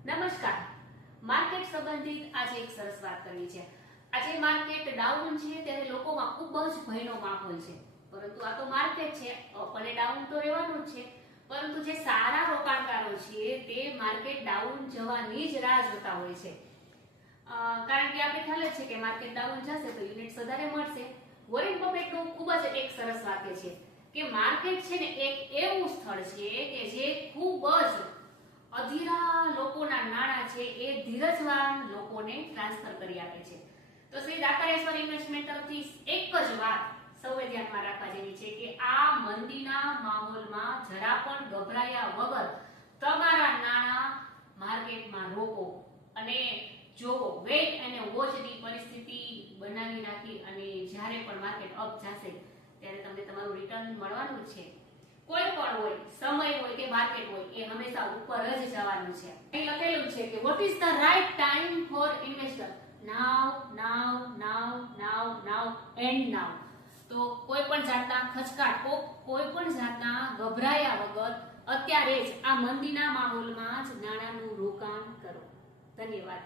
નમસ્કાર. માર્કેટ સંબંધિત આજે એક સરસ વાત કરવી છે. આજે માર્કેટ ડાઉન છે ત્યારે લોકોમાં ખૂબ જ ભયનો માહોલ છે. પરંતુ આ તો માર્કેટ છે અને ડાઉન તો રહેવાનું જ છે. પરંતુ જે સારા રોકાણકારો છે તે માર્કેટ ડાઉન જવાની જ રાહ જોતા હોય છે. કારણ કે આપણે ખ્યાલ જ છે કે માર્કેટ ડાઉન જશે તો યુનિટ્સ વધારે મળશે. વોરેન બફેટનું ખૂબ જ એક સરસ વાક્ય છે કે માર્કેટ છે ને એક એવું સ્થળ છે કે જે ખૂબ જ અધીરા નાણાં છે એ ધીરજવાન લોકોને ટ્રાન્સફર કરી આપે છે. તો શ્રી દાતારેશ્વર ઇન્વેસ્ટમેન્ટ તરફથી એક જ વાત સૌએ ધ્યાનમાં રાખવા જેવી છે કે આ મંદીના માહોલમાં જરા પણ ગભરાયા વગર તમારા નાણાં માર્કેટમાં રોકો અને જોવો વેટ અને વોચની પરિસ્થિતિ બનાવી રાખી અને જ્યારે પણ માર્કેટ અપ જશે ત્યારે તમને તમારું રિટર્ન મળવાનું છે. કોઈ પણ હોય માર્કેટ હોય, એ હંમેશા ઉપર જ જવાનું છે. અહીં લખેલું છે કે what is the right time for investor now now now now now and now તો કોઈ પણ જાતના ખચકાટ કોઈ પણ જાતના ગભરાયા વગર અત્યારે જ આ મંદીના માહોલમાં જ નાણાંનું રોકાણ કરો. ધન્યવાદ.